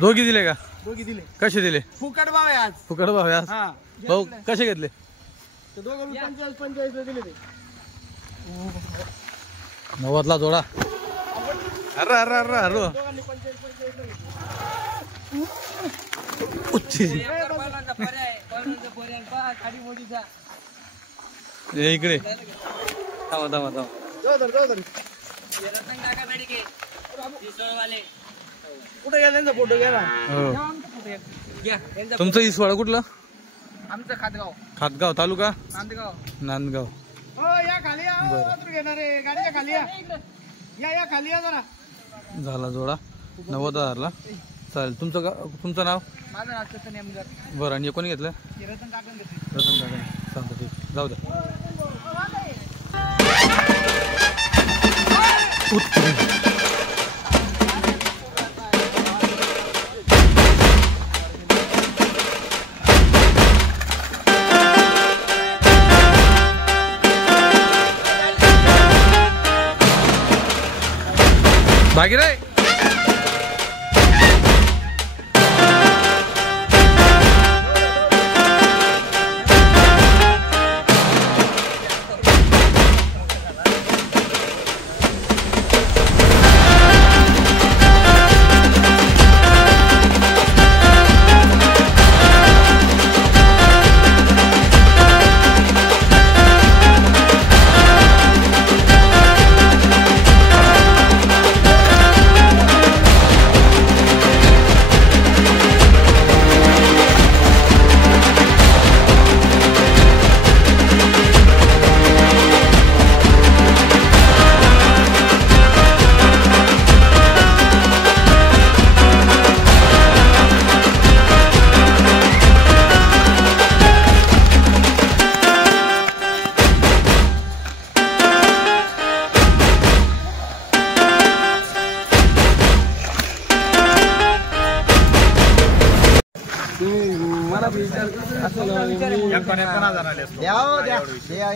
दोघी दिले का? दोघी दिले. कसे दिले? फुकट भाव आहे आज. फुकट भाव आहे आज. भाऊ कसे घेतले? ते दोघं 45 ला दिले ते. 90 ला जोडा. अरे अरे अरे अरे दोघांनी 45 ला घेतले. उच्ची इकडे थांबा थांबा थांबा. कुठे गेला त्यांचा फोटो गेला? तुमचं इसवाडा कुठलं? आमचं खातगाव. खातगाव तालुका नांदगाव. नांदगाव. हो या खाली या. घेणार आहे गाडीच्या खाली या. या खाली या जरा. झाला जोडा 90,000 चालेल. तुमचं नाव? माझं नाव चेतन नेमगर. बरं. आणि कोणी घेतलं? रतन काकन घेतलं. रतन काकन. चालतं ठीक. जाऊ द्या. भागीराय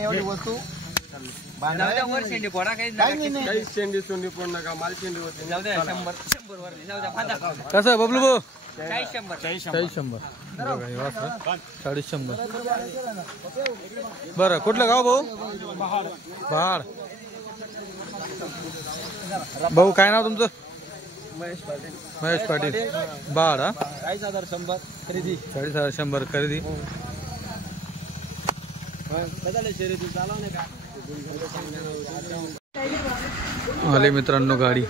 एवढी वस्तू कसं बबलू भाऊ? 40-100. 40-100. बरं. कुठलं गाव भाऊ? पहाड. भाऊ काय नाव तुमचं? महेश पाटील. बाड. 40,100 खरेदी. 40,100 खरेदी. आले मित्रांनो गाडी.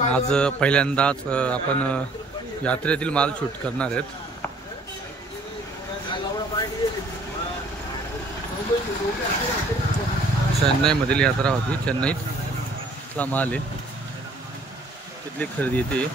आज पहिल्यांदाच आपण यात्रेतील माल शूट करणार आहेत. चेन्नई मधील यात्रा होती. चेन्नईतला माल आहे. तिथली खरेदी येते.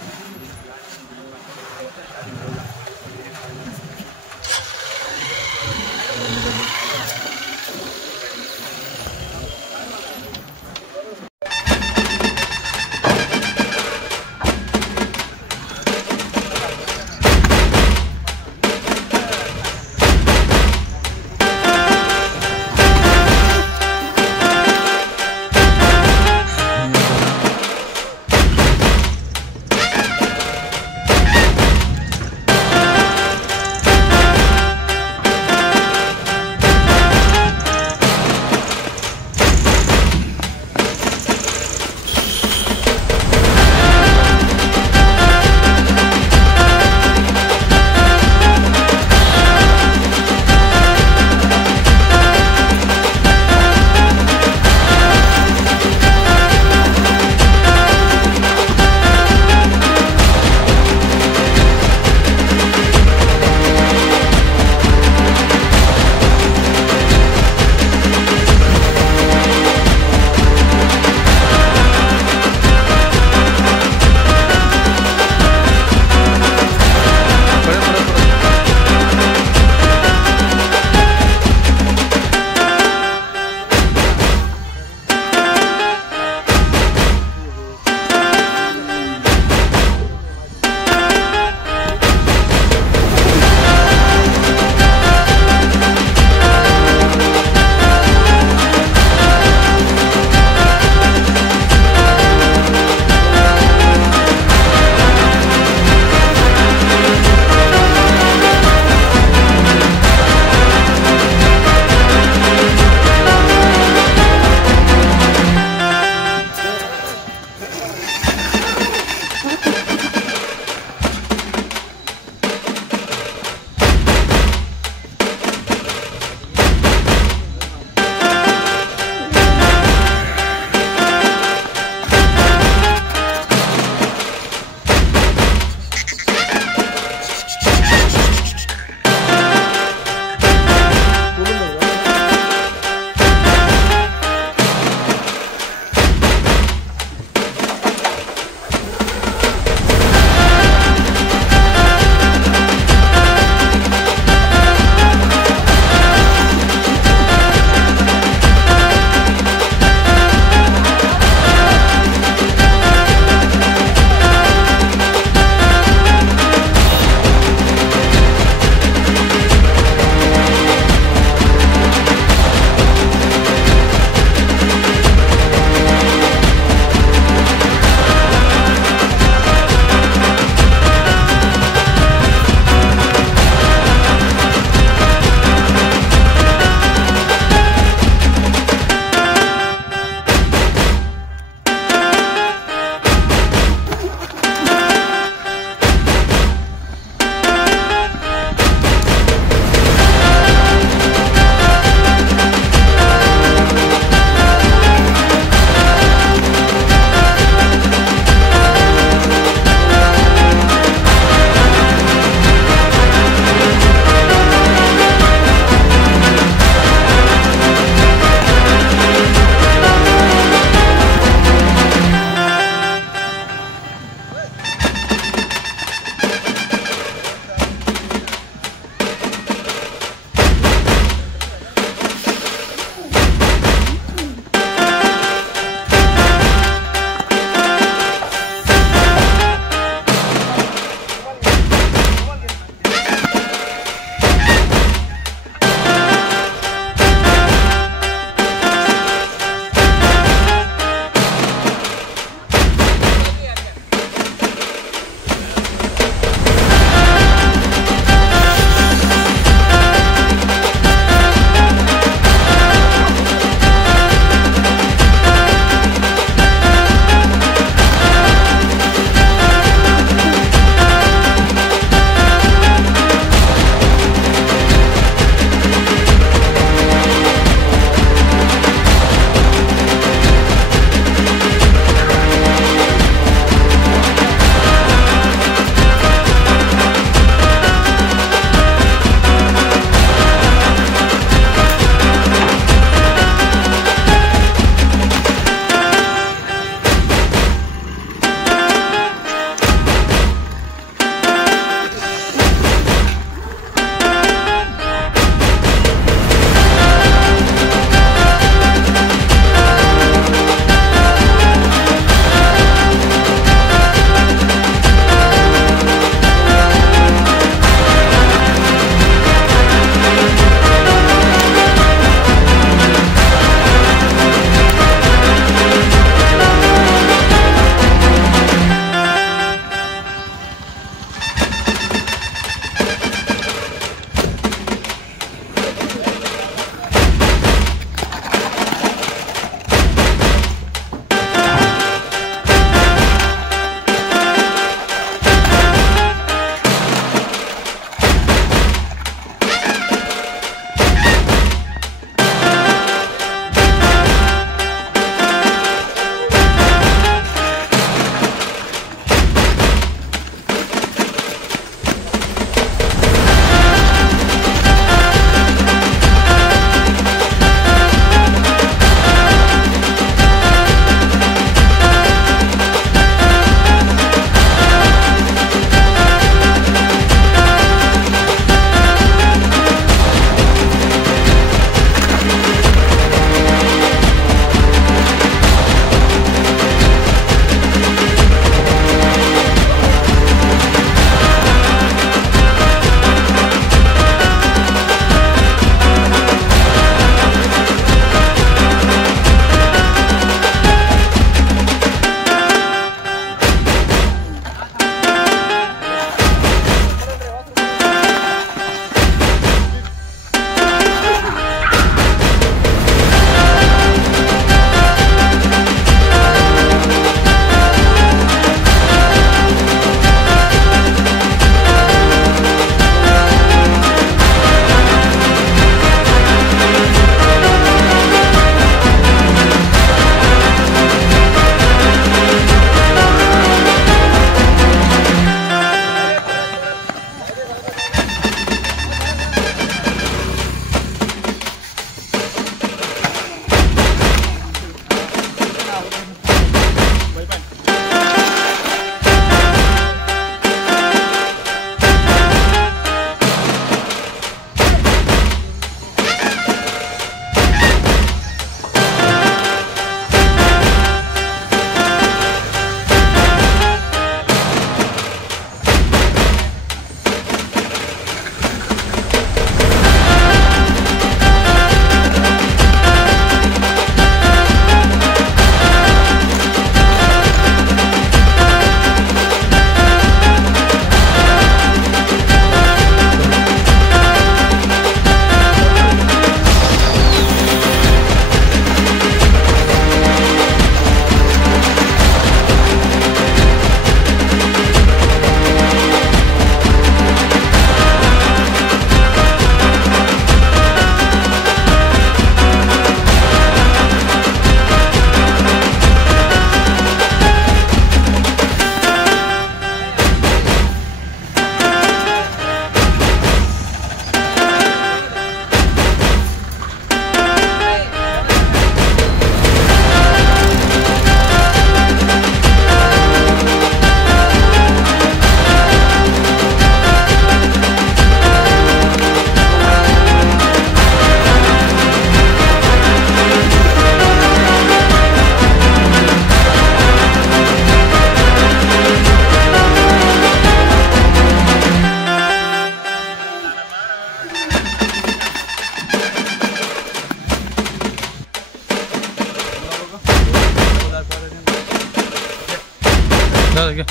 जा घ्या.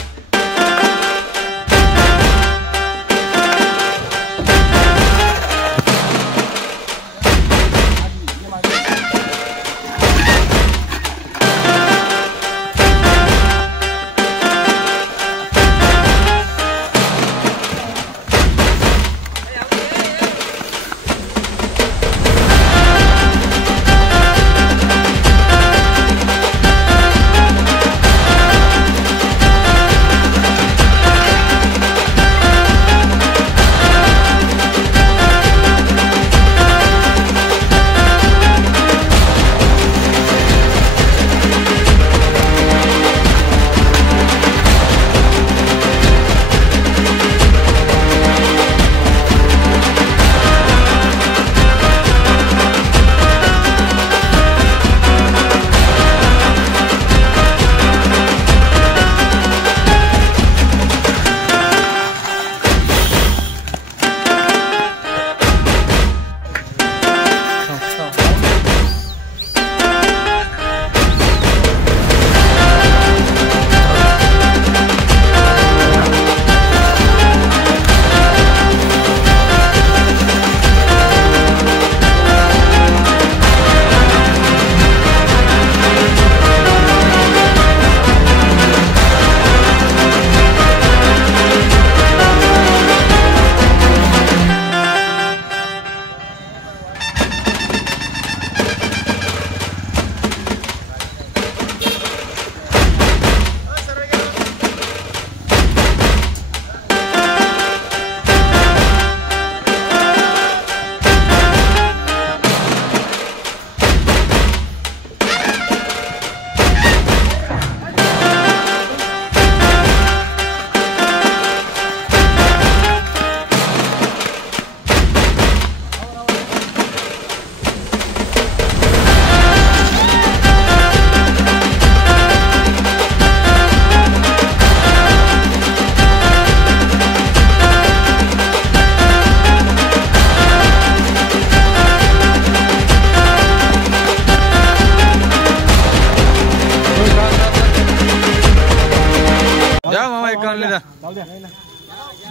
द्या मामा एक आणले द्या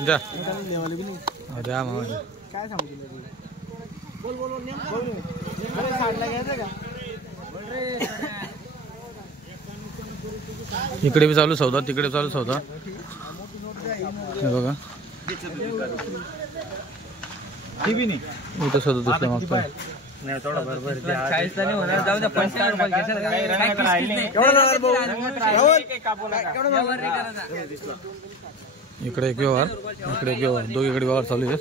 द्या द्या मामा काय सांगू बोल बोल बोल अरे साडला घ्यायचं का इकडे बी चालू सौदा तिकडे चालू सौदा हे बघा इथं सौदा दुसरा मागतोय नाही थोडा बरोबर 40 नाही होणार जाऊ द्या 55 रुपये इकडे एक व्यवहार इकडे एक व्यवहार दोघीकडे व्यवहार चालू आहे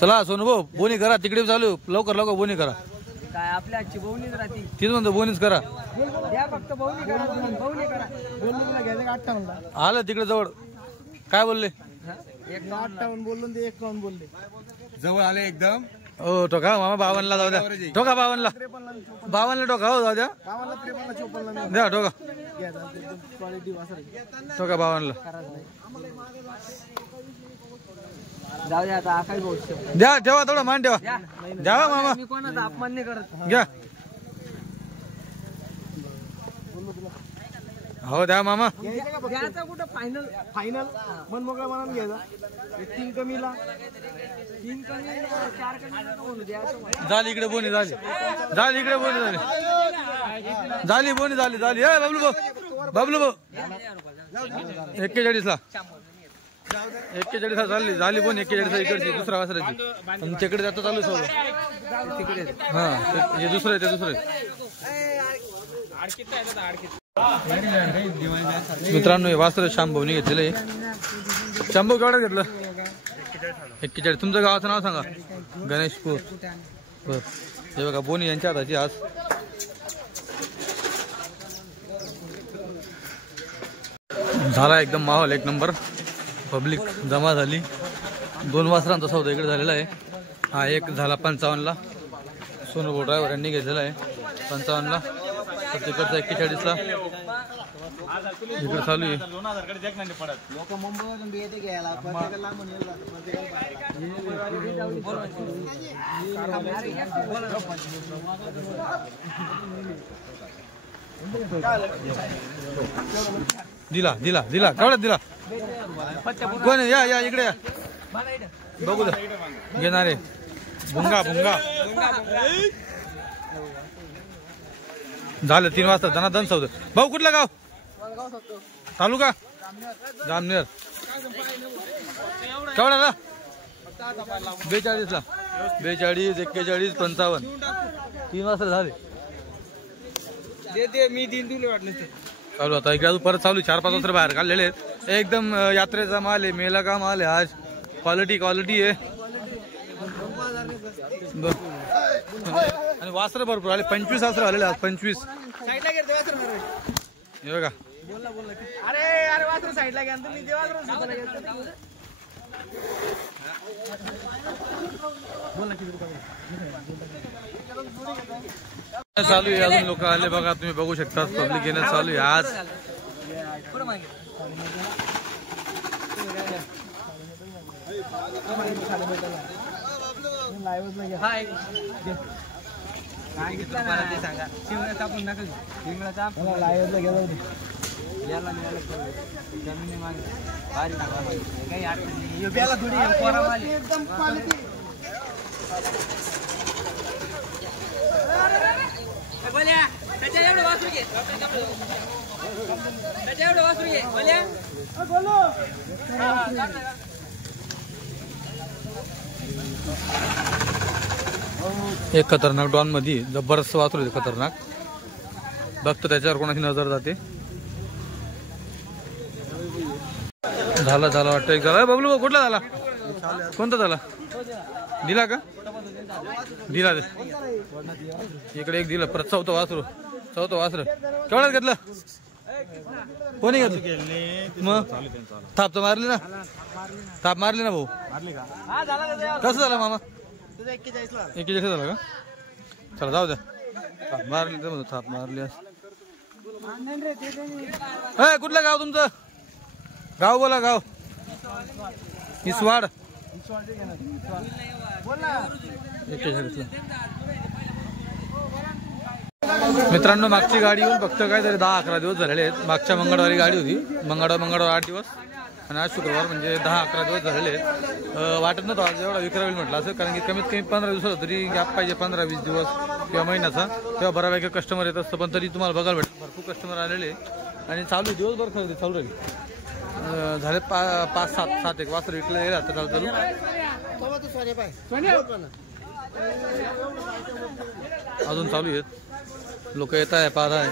चला सोनू भाऊ बोनी करा तिकडे चालू लवकर लवकर बोनी करा काय आपल्या आजची बोवणीच राहते तीच म्हणतो बोनीच करा द्या फक्त बोवणी करा बोवणी करा बोवणीला घ्यायचं का 58 आलं तिकडे जवळ काय बोलले 58 बोललो ते 51 बोलले जवळ आले एकदम हो टोका मामा 52 ला जाऊ द्या टोका 52 ला 52 ला टोका हो जाऊ द्या 52 53 54 द्या टोका घ्या क्वालिटी वासर टोका 52 ला जाऊ द्या आता आकाश भाऊ द्या ठेवा थोडं मान ठेवा द्यावा मामा मी कोणाचा अपमान नाही करत घ्या हो द्या मामा घ्यायचा कुठं फायनल फायनल मन मोकळा मनानं घ्यायचा 3 कमीला 3 कमी 4 कमी द्यायचं झाली इकडे बोनी झाली झाली इकडे बोनी झाली झाली बोनी झाली झाली ए बबलू भाऊ 41 ला 41 ला चालली झाली बोनी 41 ला इकडची दुसरा वासराची आणि तिकडे जाता चालू सोबत तिकडे हा हे दुसरं ते दुसरं मित्रांनो हे वासर शांभवनी घेतलेलं आहे शांभव केवढं घेतलं 41 तुमचं गावाचं नाव सांगा गणेशपूर बर हे बघा बोनी यांच्या हाताची आज झाला एकदम माहोल एक नंबर पब्लिक जमा झाली 2 वासरांचा सौदा इकडे झालेला आहे हा एक झाला 55 ला सोनू ड्रायव्हर यांनी घेतलेला आहे 55 ला तिकडचा 41 ला इकडे चालू आहे लोक मुंबईवरून बी येते घ्यायला प्रत्येकाला दिला दिला दिला केवढ्यात दिला कोण आहे? या इकडे या बघू द्या घेणारे भुंगा भुंगा झालं 3 वाजता धनाधन सौदा. भाऊ कुठलं गाव? तालुका जामनेर. केवढ्याला? 42 ला. 42 41 55 3 वाजता झाले. मी दिन तुला वाटलं चालू आता इकडे अजून परत चालू 4-5 वाजता बाहेर काढलेले आहेत. एकदम यात्रेचा माल आहे, मेला का माल आहे आज. क्वालिटी आहे आणि वासर भरपूर आले. 25 वासर आलेले आज. 25 हे बघा. अरे वासर साईडला घ्या तुम्ही चालू आहे अजून लोक आले बघा. तुम्ही बघू शकता पब्लिक येणं चालू आहे आज. काय घेतलं मला ते सांगा. शिवण्याचा आपण नका शिवण्याचा लाईव्हला गेलो याला जमिनी मागे काही अडचण नाही. याला थोडी एकदम क्वालिटी बोल्या त्याच्या एवढं वासरू घे. त्याच्या एवढं वासरू घे बोल्या बोलो. एक खतरनाक डॉन मध्ये जबरदस्त वासरू आहे. खतरनाक बघतो त्याच्यावर कोणाची नजर जाते. झाला वाटतं एक झाला. बबलू कुठला झाला? कोणता झाला? दिला का? दिला इकडे एक दिलं. परत चौथं वासरू केवढ्यात घेतलं? कोणी घेतलं मग? थाप तर मारली ना? थाप मारली ना भाऊ? कसं झालं मामा? 41 झाला का? चला जाऊ द्या. थाप मारली तर थाप मारली. कुठलं गाव तुमचं? गाव बोला. गाव इसवाड. मित्रांनो मागची गाडी येऊन फक्त काहीतरी 10-11 दिवस झालेले आहेत. मागच्या मंगळवारी गाडी होती. मंगळवार 8 दिवस आणि आज शुक्रवार म्हणजे 10-11 दिवस झालेले आहेत. वाटत नव्हतं आज एवढा विक्रा होईल म्हटलं असं, कारण की कमीत कमी 15 दिवसाचा तरी गॅप पाहिजे. 15-20 दिवस किंवा महिन्याचा, तेव्हा बऱ्यापैकी कस्टमर येत असतं. पण तरी तुम्हाला बघायला भेटतं भरपूर कस्टमर आलेले आणि चालू दिवसभर खरेदी चालू राहील. झाले 5-7 एक वासर विकले गेले आता चालू अजून चालू आहेत. लोक येत आहे पाहत आहे.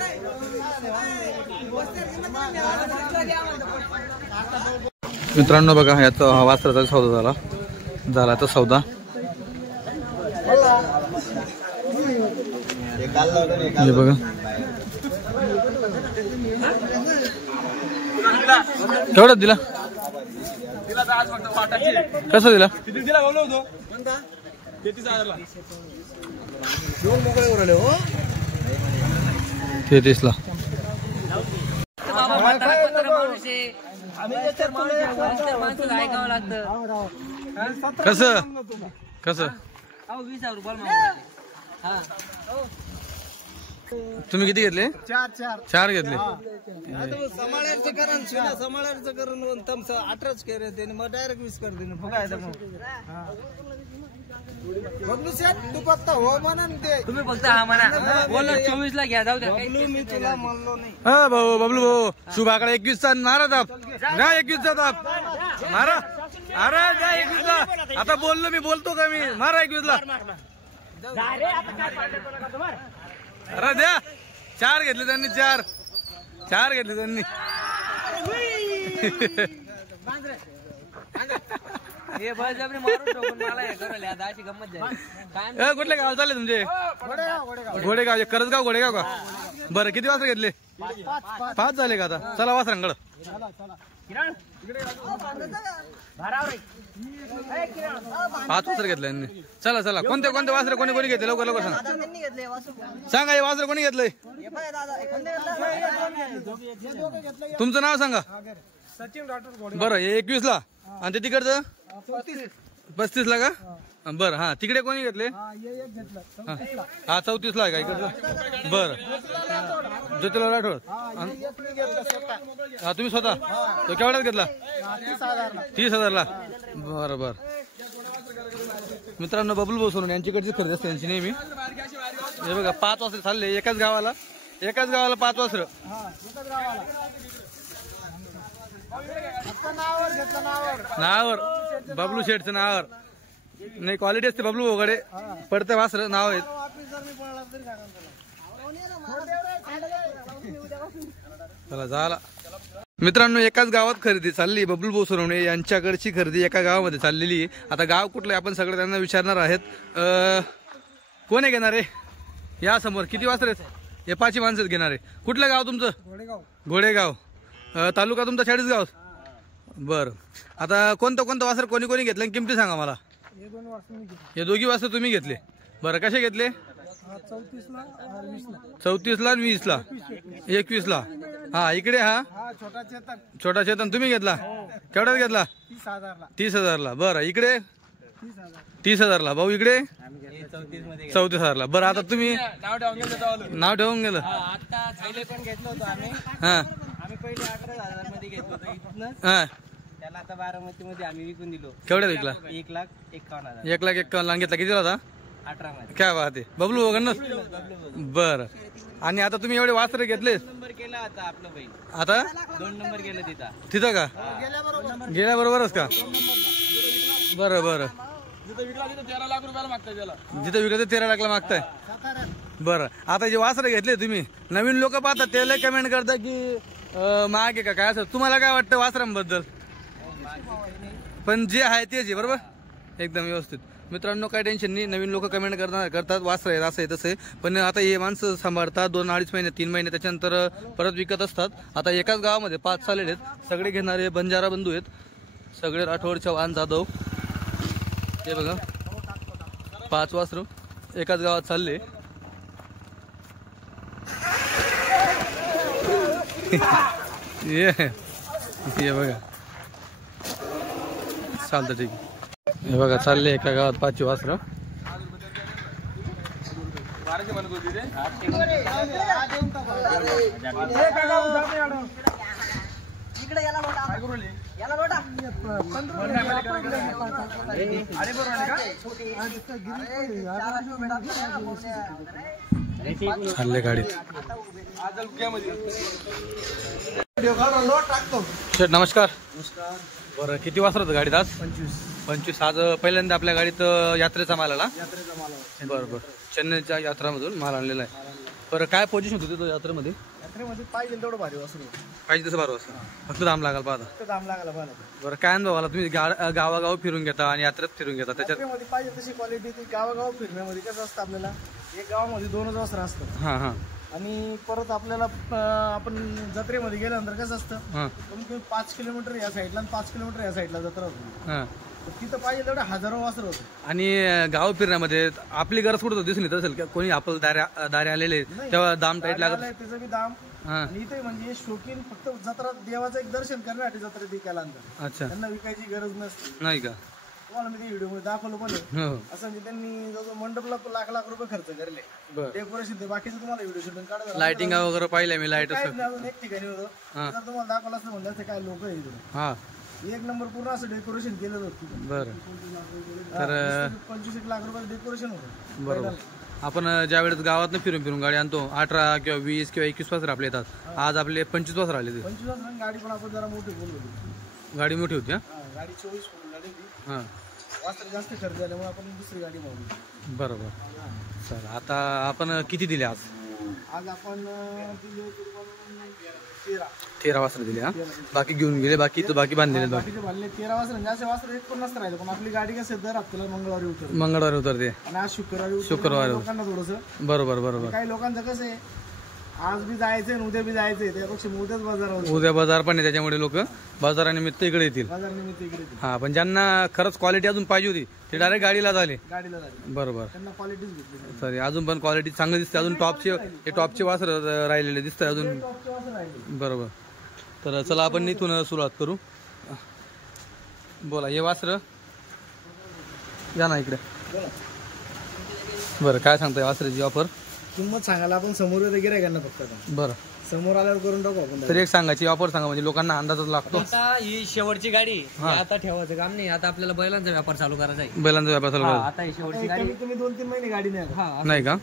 मित्रांनो बघा याचा हा वासराचा सौदा झाला आता सौदा. हे बघा केवढ्यात दिला? कसं दिला? 33 ला. कसं 20,000 रुपये. तुम्ही किती घेतले? 4 घेतले. समाळ्याचं करण 18च केलं त्याने मग डायरेक्ट 20 कर दिलं. तू फक्त हो म्हणा तुम्ही फक्त हा म्हणा. बोल 24 ला घ्या जाऊ द्या. मी तुला म्हणलो नाही. हा भाऊ बबलू भाऊ शुभाकडे 21 चा मारा दाब. 21 चा दाब मारा. अरे 21 ला आता बोललो मी. बोलतो का मी? मारा 21 ला. अरे द्या. 4 घेतले त्यांनी. 4 घेतले त्यांनी. कुठले गाव चालले तुमचे? घोडेगाव. करसगाव घोडेगाव का? बरं किती वाजता घेतले? 5 झाले का? आता चला वासरांकडं. 5 वासर घेतले यांनी. चला कोणते वासरे कोणी घेतले? लवकर सांगा. हे वासर कोणी घेतलंय? तुमचं नाव सांगा. सचिन राठोड. बरं हे 21 ला आणि ते तिकडचं 35 ला का बरं. हा तिकडे कोणी घेतले? हा 34 ला आहे का इकडचं? बरं. ज्योतिला राठोड. हा तुम्ही स्वतः तो केवढ्यात घेतला? 30,000 ला. बरं बरं. मित्रांनो बबलू भाऊ सोनवणे यांच्याकडची खरेदी असते त्यांची नेहमी. हे बघा 5 वासरे चालले एकाच गावाला 5 वासरं. नावावर बबलू शेठचं नावावर नाही क्वालिटी असते बबलू भाऊकडे पडतं वासरं नाव आहेत. चला झाला. मित्रांनो एकाच गावात खरेदी चालली बबलू भाऊ सोनवणे यांच्याकडची खरेदी एका गावामध्ये चाललेली आहे. आता गाव कुठलं आहे आपण सगळं त्यांना विचारणार आहेत. कोण आहे घेणार आहे? या समोर किती वासरे आहेत? हे 5 माणसं घेणार आहे. कुठलं गाव तुमचं? घोडेगाव. तालुका तुमचा 40 गाव. बरं. आता कोणतं वासर कोणी कोणी घेतलं किमती सांगा मला. हे दोघी वासर तुम्ही घेतले. बरं कसे घेतले? 34 ला 20 ला 21 ला. हा इकडे हा छोटा चेतन तुम्ही घेतला केवढ्यात घेतला? 30,000 ला. बरं इकडे 30,000 ला. भाऊ इकडे 34,000 ला. बरं आता तुम्ही नाव ठेवून गेलं. आता पहिले पण घेतलं होतं आम्ही. हा आम्ही पहिले 11,000 मध्ये घेतलं होतं इथनं. हा त्याला आता 12 मध्ये आम्ही विकून दिलो. केवढ्यात विकला? 1,51,000. 1,51,000 घेतला. किती होता? 18 मध्ये. काय बात आहे बबलू वगैरे. बरं. आणि आता तुम्ही एवढे वासरे घेतले 2 नंबर केला आता आपलं बैल. आता 2 नंबर केलं तिथं का? गेल्याबरोबरच का? बरं बरं. जिथं विकला तिथं 13 लाख रुपयाला मागताय त्याला. जिथं विकत 13 लाखला मागताय. बरं. आता जे वासरे घेतले तुम्ही नवीन लोक पाहतात त्याला कमेंट करतात की मागे का काय असं तुम्हाला काय वाटतं वासरांबद्दल? पण जे आहे तेच आहे बरोबर एकदम व्यवस्थित. मित्रांनो काही टेन्शन नाही. नवीन लोक कमेंट करतात वासर आहेत असं आहे तसं आहे. पण आता हे माणसं सांभाळतात 2-2.5 महिने 3 महिने त्याच्यानंतर परत विकत असतात. आता एकाच गावामध्ये 5 चालेले आहेत. सगळे घेणारे बंजारा बंधू आहेत. सगळे राठोड चव्हाण जाधव. हे बघा 5 वासरू एकाच गावात चालले. ये बघा चालतं ठीक आहे. हे बघा चालले एका गावात 5 वासरं. चालले गाडीत. शेठ नमस्कार. बरं किती वासर होतं गाडीत आज? 25. आज पहिल्यांदा आपल्या गाडीत यात्रेचा माल आला. बरं बरं. चेन्नईच्या यात्रामधून माल आणलेला आहे. बरं काय पोझिशन होती तो यात्रेमध्ये? पाहिजे तेवढं भारी वासरू पाहिजे तसं 12 वाजता फक्त दाम लागाल पाहता. दाम लागायला पाहिजे. बरं काय अनुभव आला? तुम्ही गावागाव फिरून घेता आणि यात्रेत फिरून घेता त्याच्यात पाहिजे तशी क्वालिटी ती गावागाव फिरण्यामध्ये कसं असतं आपल्याला एक गावामध्ये 2च वासरं असतात. हां हां. आणि परत आपल्याला आपण जत्रेमध्ये गेल्यानंतर कसं असतं हां कमी 5 किलोमीटर या साईडला आणि 5 किलोमीटर या साईडला जत्रा होती. हां. तिथं पाहिजे तेवढे हजारो वासरं होते. आणि गाव फिरण्यामध्ये आपली गरज कुठं दिसली तर असेल कोणी आपलं दारे आलेले तेव्हा दाम टाईट लागत त्याचं बी दाम. आणि इथे म्हणजे शौकीन फक्त जत्रा देवाचं एक दर्शन करण्यासाठी जत्रा ती केल्यानंतर. अच्छा. त्यांना विकायची गरज नसते नाही का? तुम्हाला मी व्हिडिओ मध्ये दाखवलं पण असं म्हणजे त्यांनी जवळ मंडपला लाख रुपये खर्च करले डेकोरेशन ते बाकीचं तुम्हाला व्हिडिओ शूटिंग काढायला लाइटिंग वगैरे पाहिलं मी. लाईट अजून एक ठिकाणी होतं जर तुम्हाला दाखवलं असतं म्हणलं काय लोक आहे इकडे. हा 1 नंबर पूर्ण असं डेकोरेशन केलं होतं. बरं. तर 25 लाख रुपये डेकोरेशन होतं. बरोबर. आपण ज्या वेळेस गावात फिरून गाडी आणतो 18 किंवा 20 किंवा 21 वाजता आपले येतात. आज आपले 25 वाजता आले. 25 वाजता गाडी पण आपण जरा मोठी बोललो होती. गाडी मोठी होती. गाडी 24 फूट गाडी होती. हां वासर जास्त खर्च झाल्यामुळे आपण दुसरी गाडी मागवली. बरोबर. सर आता आपण किती दिले आज? आज आपण 13 वासर दिले. हा बाकी घेऊन गेले बाकी बांधलेले बाकीचे बांधले 13 वासर. जास्त वासर एक पण नसतं राहिलं. पण आपली गाडी कसं दर आपल्याला मंगळवारी उतरते आणि आज शुक्रवारी लोकांना थोडंसं बरोबर. काही लोकांचं कसं आहे आज बी जायचंय उद्या बी जायचंय त्यापेक्षा उद्याच बाजारावर उद्या बाजार पण आहे त्याच्यामुळे लोक बाजारानिमित्त इकडे येतील. बाजारानिमित्त इकडे येतील. हा पण ज्यांना खरंच क्वालिटी अजून पाहिजे होती ते डायरेक्ट गाडीला झाले. बरोबर. त्यांना क्वालिटीच भेटली. सॉरी अजून पण क्वालिटी चांगली दिसते. अजून टॉपचे वासर राहिलेले दिसतात अजून. बरोबर. तर चला आपण इथून सुरुवात करू. बोला हे वासर या ना इकडे. बरं काय सांगताय वासराची ऑफर? किंमत सांगायला आपण समोर वगैरे आहे फक्त आता. बरं समोर आल्यावर करून टाकू आपण. तर एक सांगायची ऑफर सांगा म्हणजे लोकांना अंदाजच लागतो. आता ही शेवटची गाडी आता ठेवायचं काम नाही. आता आपल्याला बैलांचा व्यापार चालू करायचा आहे. बैलांचा व्यापार चालू करा. आता ही शेवटची गाडी तुम्ही 2-3 महिने गाडी नाही. नाही का?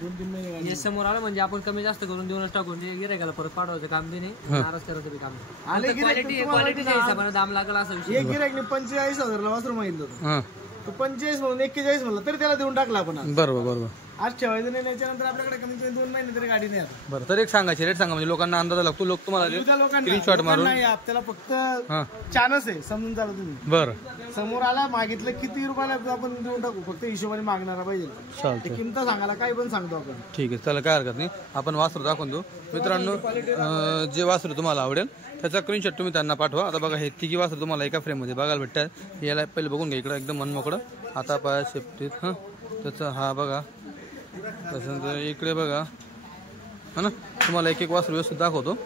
2-3 महिने गाडी समोर आलं म्हणजे आपण कमी जास्त करून देऊनच टाकून गिरायकाला परत पाठवायचं काम बी नाही, नाराज करायचं बी काम नाही. क्वालिटीच्या हिशोबाने दाम लागला असं विषय. एक गिरायकने 45,000 ला वासरू मागितलं होतं. तो 45 म्हणून 41 म्हणलं तरी त्याला देऊन टाकला आपण. बरोबर. आज ठेवायचं नाही. त्याच्यानंतर आपल्याकडे कमी कमी 2 महिने तरी गाडी नाही. बरं तर एक सांगायची रेट सांगा म्हणजे लोकांना अंदाज लागतो. लोक तुम्हाला स्क्रीनशॉट मारून नाही. आपल्याला फक्त चानस आहे, समजून चालू तुम्ही. बरं समोर आला मागितलं किती रुपयाला आपण देऊन टाकू. फक्त हिशोबाने मागणारा पाहिजे. चालतं. किंमत सांगायला काही पण सांगतो आपण. ठीक आहे चला काय हरकत नाही. आपण वासरू दाखवून देऊ मित्रांनो. जे वासरू तुम्हाला आवडेल त्याचा स्क्रीनशॉट तुम्ही त्यांना पाठवा. आता बघा हे तिघी वासरू तुम्हाला एका फ्रेममध्ये बघायला भेटतात. याला पहिले बघून घ्या इकडं एकदम मनमोकळं. आता पाया शेपटीत त्याचा हा बघा. त्याच्यानंतर इकडे बघा हा ना. तुम्हाला एक एक वासरू व्यवस्थित दाखवतो.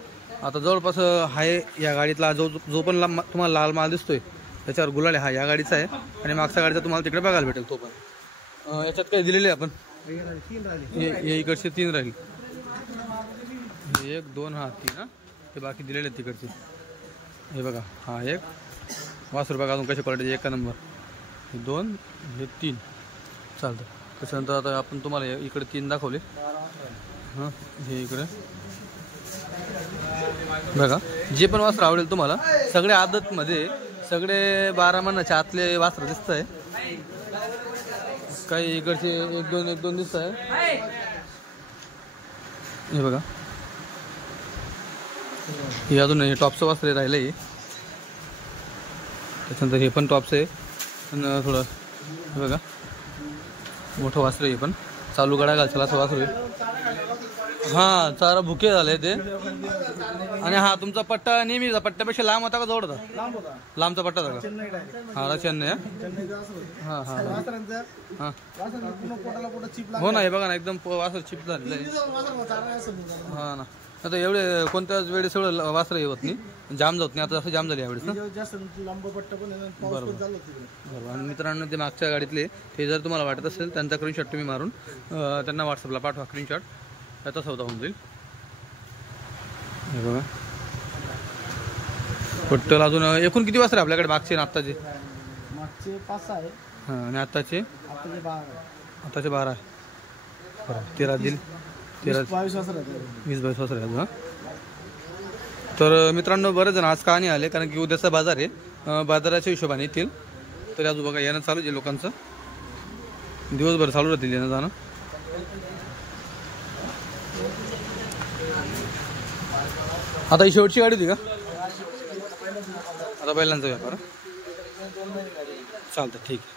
आता जवळपास आहे या गाडीतला जो पण तुम्हाला लाल माल दिसतोय त्याच्यावर गुलाल हा या गाडीचा आहे. आणि मागच्या गाडीचा तुम्हाला तिकडे बघायला भेटेल तो पण. याच्यात काही दिलेले आपण हे इकडचे 3 राहील. 1 2 हा 3 ना. हे बाकी दिलेले आहेत तिकडचे. हे बघा हा एक वासरू बघा अजून कशा क्वालिटीचे 1 नंबर. हे 2 हे 3 चालतं. त्याच्यानंतर आता आपण तुम्हाला इकडे 3 दाखवले. हां हे इकडे बघा. जे पण वासरं आवडेल तुम्हाला सगळे आदतमध्ये सगळे 12 महिन्याच्या आतले वासरं दिसत आहे. काही इकडचे 1-2 दिसत आहे. हे बघा हे अजून हे टॉपचं वासरे राहिलं आहे. त्याच्यानंतर हे पण टॉपचं आहे. पण थोडं हे बघा मोठं वासरं आहे पण चालू गडा घालचं असं वासरू आहे. हां चारा भुके झाले ते. आणि हा तुमचा पट्टा नेहमीचा पट्ट्यापेक्षा लांब होता का जवळ होता? लांबचा पट्टा होता का? हा चेन्नई. हां हां हां हो ना. हे बघा ना एकदम वासर चिप झालेलं आहे. हां ना. आता एवढे कोणत्याच वेळेस एवढं वासरं हे होत नाही, जाम जात नाही. आता असं जाम झाले यावेळेस ना. बरोबर. आणि मित्रांनो ते मागच्या गाडीतले ते जर तुम्हाला वाटत असेल त्यांचा स्क्रीनशॉट तुम्ही मारून त्यांना व्हॉट्सअपला पाठवा स्क्रीनशॉट. त्याचा सौदा होऊन जाईल. हे बघा टोटल अजून एकूण किती वासरे आपल्याकडे मागचे आणि आत्ताचे? मागचे 5-6 आहे. हां आणि आत्ताचे 12 आहे. बरं 13 दिल 20-22 वासरे अजून. हां तर मित्रांनो बरेच जण आज का नाही आले कारण की उद्याचा बाजार आहे. बाजाराच्या हिशोबाने येतील. तरी अजून बघा येणं चालू आहे लोकांचं. दिवसभर चालू राहतील येणं जाणं. आता ही शेवटची गाडी होती का? आता बैलांचा व्यापार चालतं ठीक आहे.